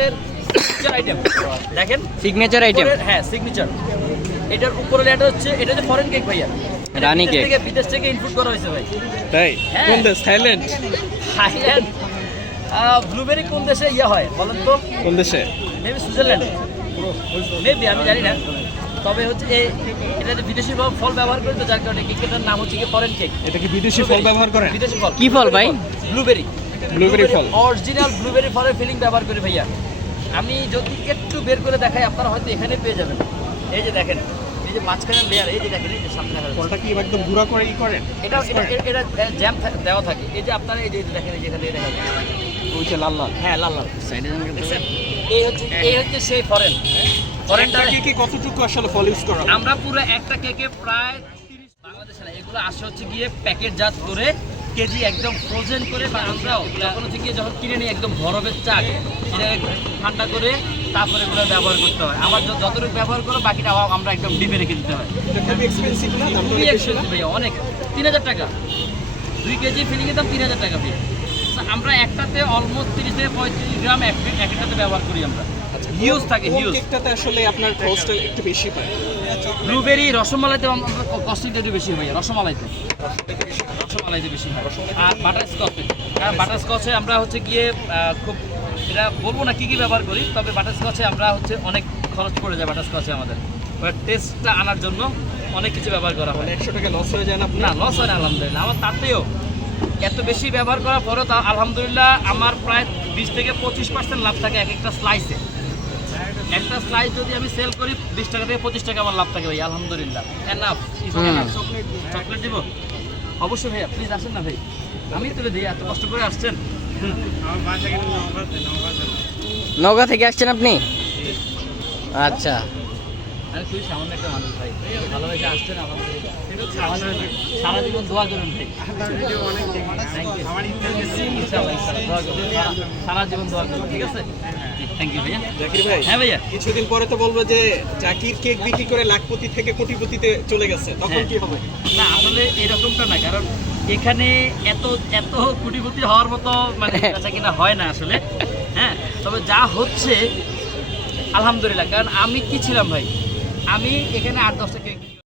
আমাদের signature item দেখেন? Signature item হ্যাঁ সিগনেচার এটার উপরে লেটা হচ্ছে এটা হচ্ছে ফরেন কেক ভাইয়া। রানী কেক। থেকে বিদেশ থেকে ইনপুট করা হয়েছে ভাই। তাই? হ্যাঁ। কোন দেশ? থাইল্যান্ড? থাইল্যান্ড। ব্লুবেরি কোন দেশে ইয়ে হয় বলেন তো? কোন দেশে? মেবি সুইজারল্যান্ড মেবি আমি জানি না। তবে হচ্ছে এই এটা যে বিদেশি ফল- ফল ব্যবহার করে তো যার কারণে কেকের নাম হচ্ছে কি ফরেন কেক এটা কি বিদেশি ফল ব্যবহার করেন বিদেশি ফল। কি ফল ভাই? ব্লুবেরি Blueberry ফল। অরিজিনাল ব্লুবেরি ফলের ফিলিং ব্যবহার করি ভাইয়া। আমি যদি একটু বের করে দেখাই আপনারা হয়তো এখানে পেয়ে যাবেন। এই যে দেখেন এই যে মাঝখানের লেয়ার এই যে দেখেন এই যে সামনে দেখা যাচ্ছে। ফলটা কি একদম গুঁড়া করে ই করেন? এটা এটা জ্যাম দেওয়া থাকে। এই যে আপনারা এই যে দেখেন এই যে এখানে দেখা যাচ্ছে ওই যে লাল লাল। হ্যাঁ লাল লাল। দেখছেন? এই হচ্ছে এই হচ্ছে সেই ফরেন ফরেনটা কি কি কতটুকু আসলে ফল ইউজ করা আমরা পুরো একটা কেকে প্রায় বাংলাদেশে না এগুলো আসে হচ্ছে গিয়ে প্যাকেট প্যাকেটজাত করে কেজি একদম ফ্রোজেন করে বা আমরাও যখন থেকে যখন কিনে নিই একদম বরফের চাক এটা ঠান্ডা করে তারপরে এগুলো ব্যবহার করতে হয়। আমার যত- যতটুকু ব্যবহার করো বাকিটা আমরা একদম ডিপে রেখে দিতে হয়। এটা খুবই এক্সপেন্সিভ না? খুবই এক্সপেন্সিভ ভাইয়া অনেক। তিন হাজার টাকা। দুই কেজি ফিলিংয়ের দাম তিন হাজার টাকা ভাইয়া। আমরা একটাতে অলমোস্ট তিরিশ থেকে পঁয়ত্রিশ গ্রাম এক এক একটাতে ব্যবহার করি আমরা। হিউজ থাকে কোন হিউজ কেকটাতে আসলে আপনার একটু বেশি পায়? ব্লুবেরি রসমালাইতে কস্টিংটা একটু বেশি হয় রসমালাইতে। রসমালাইতে বেশি হয়। আর বাটার স্কচে আর বাটার স্কচে আমরা হচ্ছে গিয়ে খুব এটা বলব না কী কী ব্যবহার করি তবে বাটার স্কচে আমরা হচ্ছে অনেক খরচ পড়ে যায় বাটার স্কচে আমাদের। টেস্টটা আনার জন্য অনেক কিছু ব্যবহার করা হয়। মানে একশো টাকা লস হয়ে যায় না না লস হয় না আলহামদুলিল্লাহ। আমার তাতেও এত বেশি ব্যবহার করার পরেও তা আলহামদুলিল্লাহ আমার প্রায় বিশ থেকে পঁচিশ পার্সেন্ট লাভ থাকে এক একটা স্লাইসে একটা স্লাইস যদি আমি সেল করি বিশ টাকা থেকে পঁচিশ টাকা আমার লাভ থাকে ভাই আলহামদুলিল্লাহ। এনাফ চকলেট দিব? অবশ্যই ভাইয়া প্লিজ আসেন না ভাই। আমি তুলে দিই এত কষ্ট করে আসছেন। নওগাঁ থেকে। আসছেন আপনি? আচ্ছা। আমি খুবই সামান্য একটা মানুষ ভাই। ভালোবেসে আসছেন আলহামদুলিল্লাহ সারা- জীবন দোয়া করুন ভাই। সারা- জীবন দোয়া করুন ঠিক আছে? হ্যাঁ ভাইয়া। কিছুদিন পরে তো বলব যে জাকির কেক বিক্রি করে লাখপতি থেকে কোটিপতিতে চলে গেছে তখন হ্যাঁ। কি হবে? না আসলে এরকমটা না কারণ এখানে এত এত কোটিপতি হওয়ার মতো মানে বেচা কিনা হয় না আসলে। হ্যাঁ তবে যা হচ্ছে আলহামদুলিল্লাহ কারণ আমি কি ছিলাম ভাই? আমি এখানে আট দশটা কেক